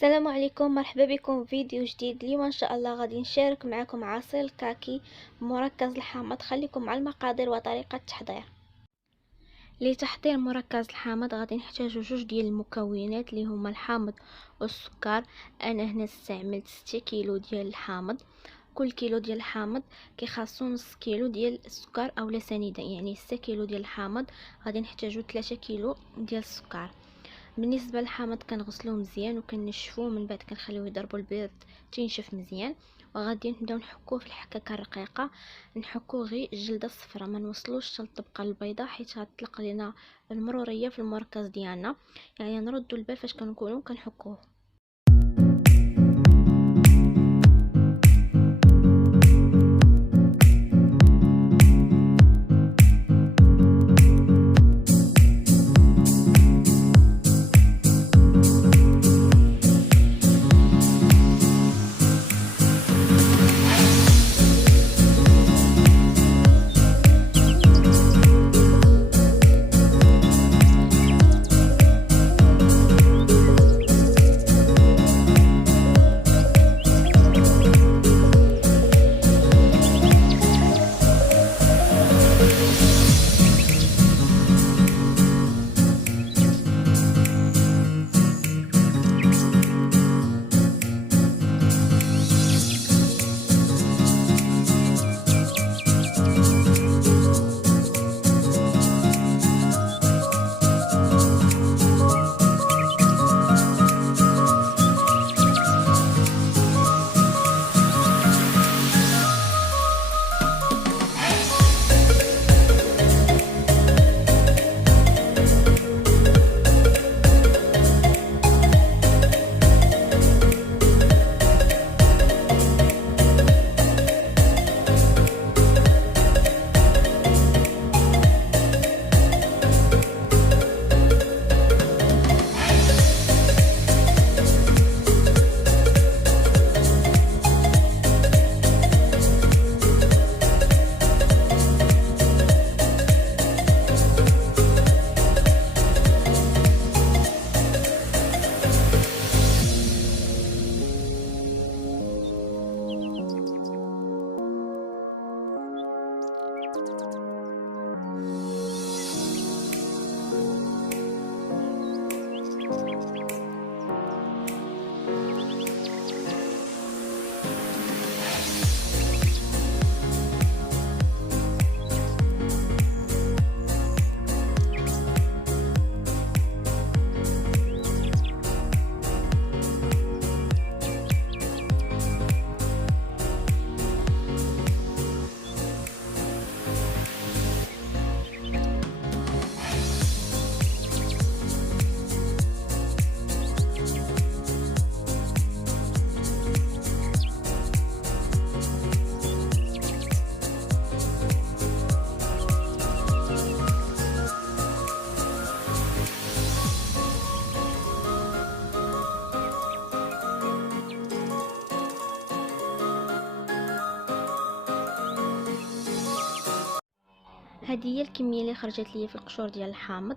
السلام عليكم، مرحبا بكم في فيديو جديد. اليوم ان شاء الله غادي نشارك معكم عصير الكاكي بمركز الحامض. خليكم مع المقادير وطريقة التحضير. لتحضير مركز الحامض غادي نحتاجو جوج ديال المكونات اللي هما الحامض والسكر. انا هنا استعملت 6 كيلو ديال الحامض. كل كيلو ديال الحامض كيخاصو نص كيلو ديال السكر اولا سنيده، يعني 6 كيلو ديال الحامض غادي نحتاجو 3 كيلو ديال السكر. بالنسبه للحامض كنغسلوه مزيان وكنشفوه، من بعد كنخليوه يضربوا البيض تينشف مزيان، وغادي نبداو نحكوه في الحكاكه الرقيقه. نحكوه غير الجلده الصفراء، ما نوصلوش حتى الطبقه البيضاء حيت غتطلق لينا المروريه في المركز ديالنا. يعني نردوا البال فاش كنكونوا كنحكوه. هذه هي الكميه اللي خرجت لي في القشور ديال الحامض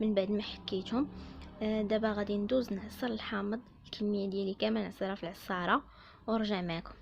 من بعد ما حكيتهم. دابا غادي ندوز نعصر الحامض، الكميه ديالي كامل نعصرها في العصاره ونرجع معكم.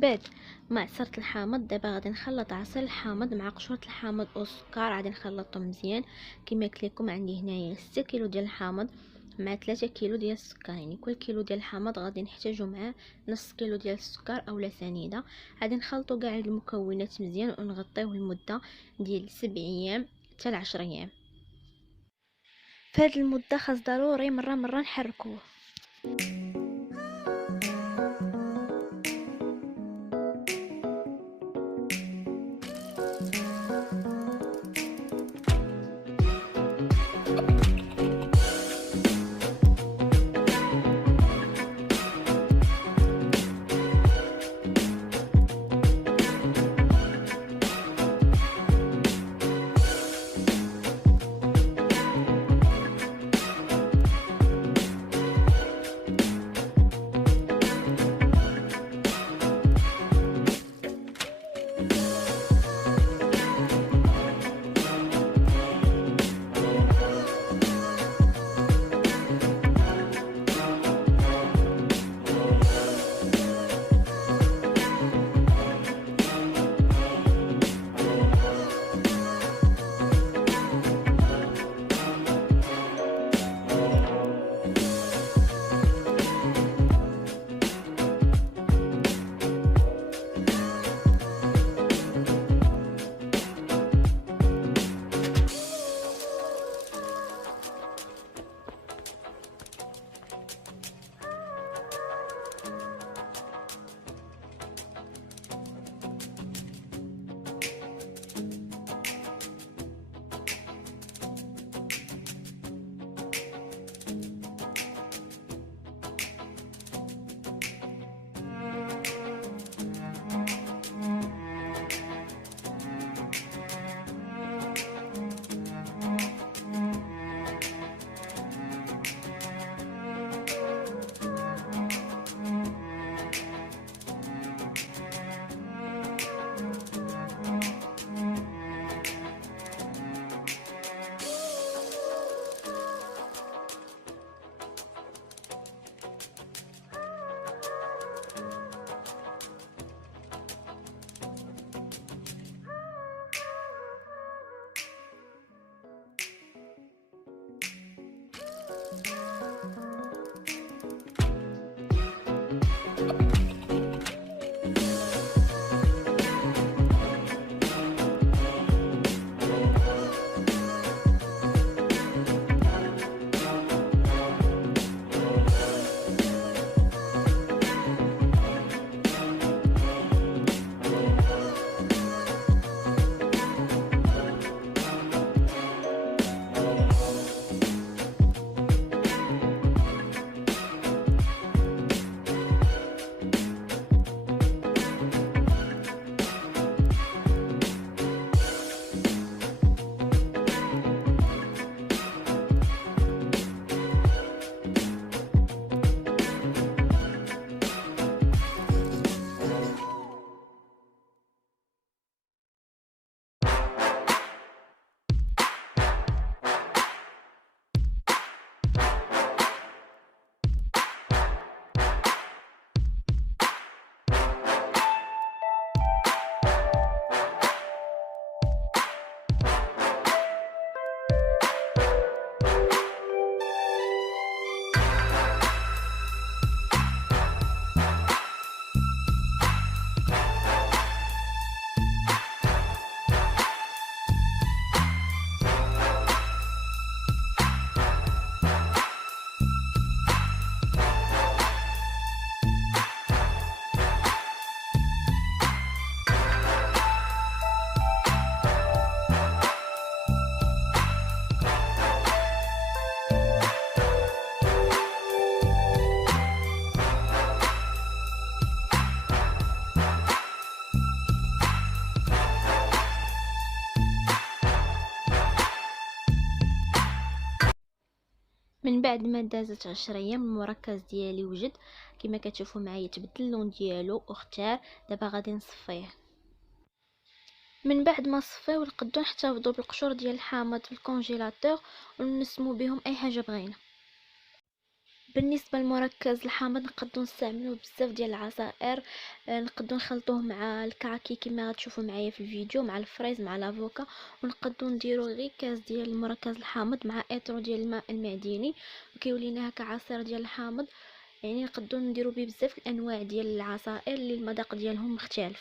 بعد ما عصرت الحامض، دابا غادي نخلط عصير الحامض مع قشورة الحامض والسكر، غادي نخلطهم مزيان كما قلت لكم. عندي هنايا 6 كيلو ديال الحامض مع 3 كيلو ديال السكر، يعني كل كيلو ديال الحامض غادي نحتاجو معاه نص كيلو ديال السكر اولا سنيده. غادي نخلطو كاع المكونات مزيان ونغطيوه لمده ديال 7 ايام حتى ل 10 ايام. فهاد المده خاص ضروري مره نحركوه. من بعد ما دازت 10 ايام المركز ديالي وجد كما كتشوفوا معايا، تبدل اللون ديالو واختار. دابا غادي نصفيه. من بعد ما صفيو نقدروا نحتفظوا بالقشور ديال الحامض في الكونجيلاتور ونسمو بهم اي حاجه بغينا. بالنسبه للمركز الحامض نقدروا نستعملوا بزاف ديال العصائر. نقدروا نخلطوه مع الكاكي كما غتشوفوا معايا في الفيديو، مع الفريز مع لافوكا. ونقدروا نديروا غير كاس ديال المركز الحامض مع ايترو ديال الماء المعدني، وكيولي لنا هكا عصير ديال الحامض. يعني نقدروا نديروا به بزاف الانواع ديال العصائر اللي المذاق ديالهم مختلف.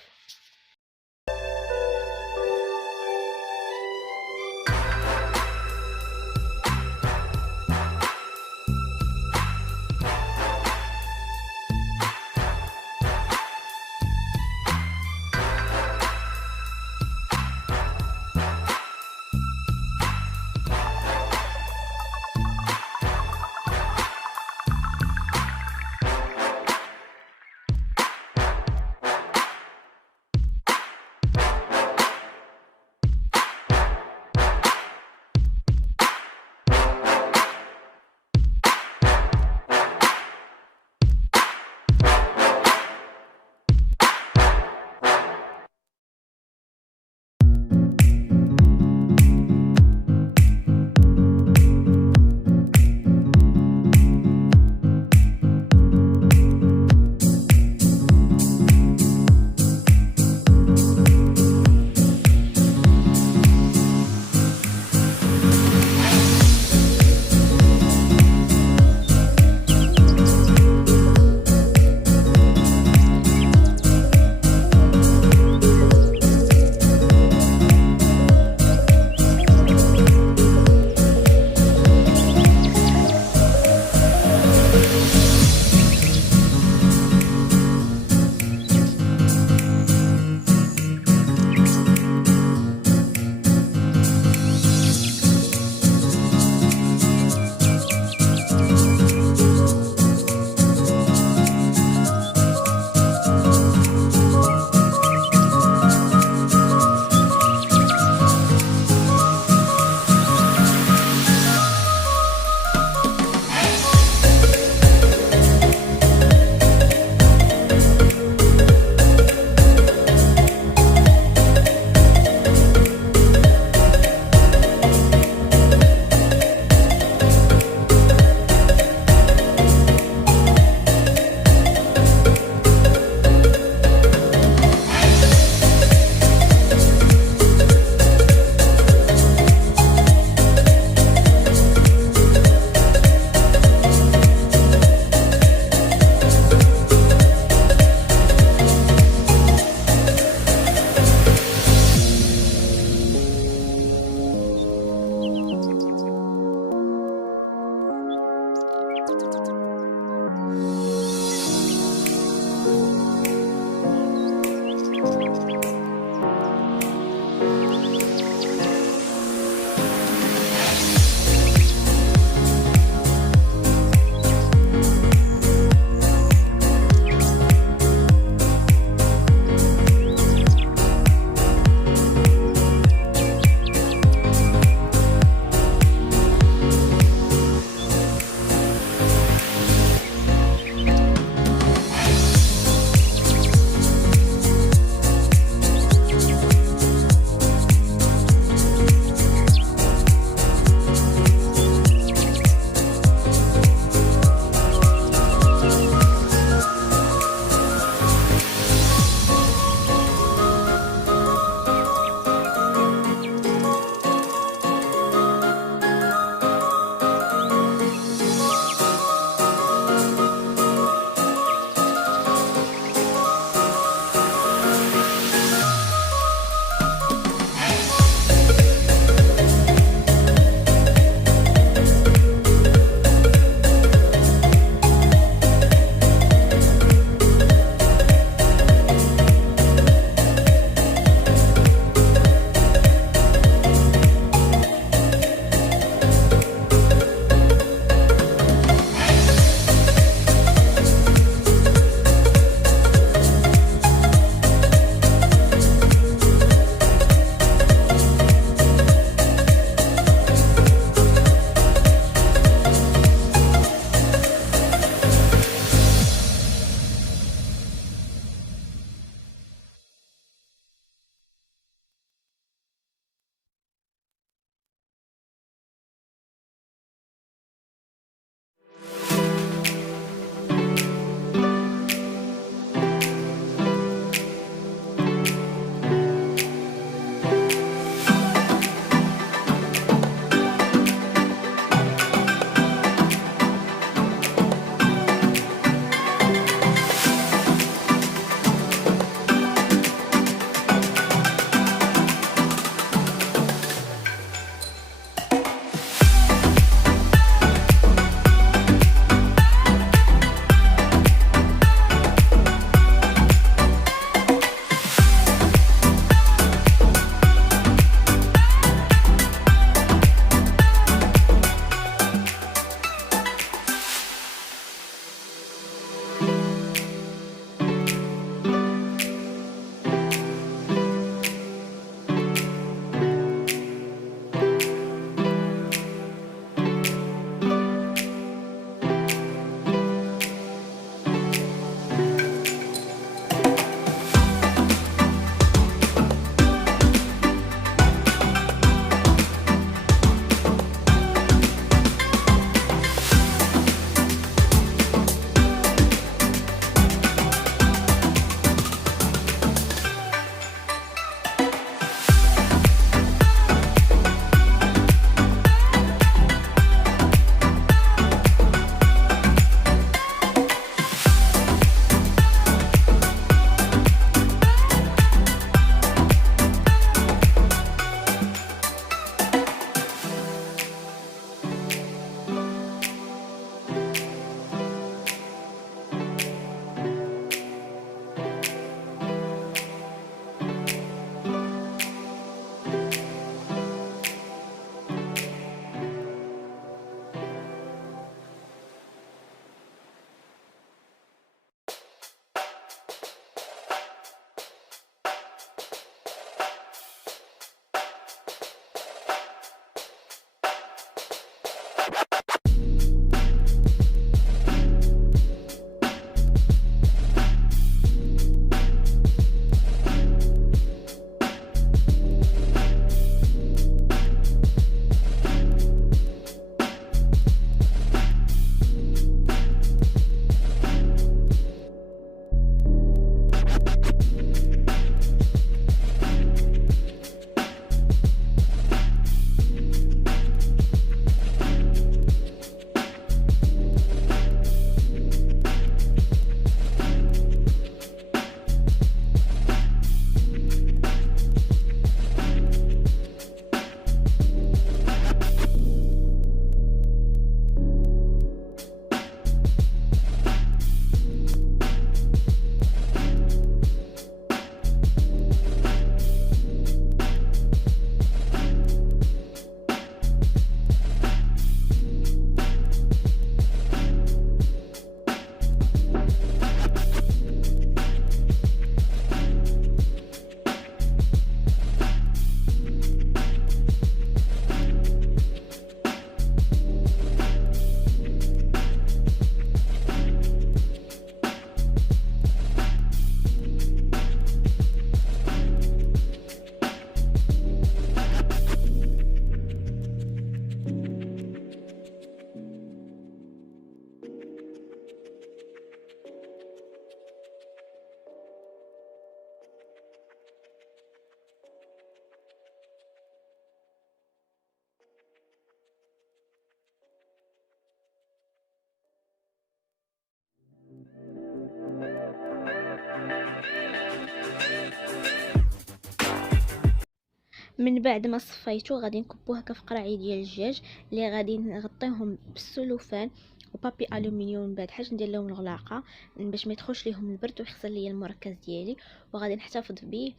من بعد ما صفيتو غادي نكبوه هكا في قراعي ديال الدجاج اللي غادي نغطيهم بالسلوفان وبابي الومنيوم. من بعد حاجه ندير لهم الغلاقه باش ما يدخلش ليهم البرد ويخسر ليا المركز ديالي، وغادي نحتفظ به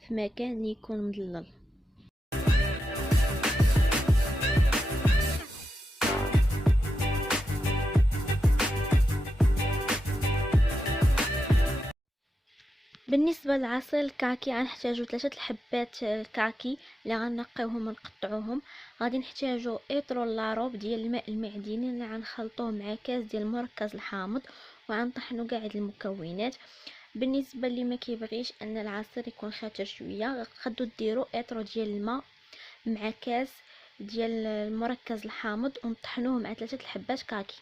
في مكان اللي يكون مظلل. بالنسبه لعصير الكاكي غنحتاجو 3 الحبات الكاكي اللي غنقيوهم ونقطعوهم. غادي نحتاجو ايطرو لاروب ديال الماء المعدني اللي غنخلطوه مع كاس ديال مركز الحامض وغنطحنوا كاع هاد المكونات. بالنسبه اللي ما كيبغيش ان العصير يكون خاطر شويه تقدروا ديروا ايطرو ديال الماء مع كاس ديال المركز الحامض ونطحنوه مع 3 الحبات كاكي.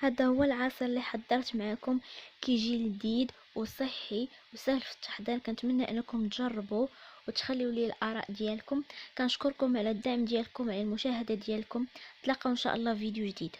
هذا هو العصير اللي حضرت معكم، كيجي لذيذ وصحي وسهل في التحضير. كنتمنى انكم تجربوه وتخليوا لي الاراء ديالكم. كنشكركم على الدعم ديالكم، على المشاهده ديالكم. تلاقاو ان شاء الله في فيديو جديد.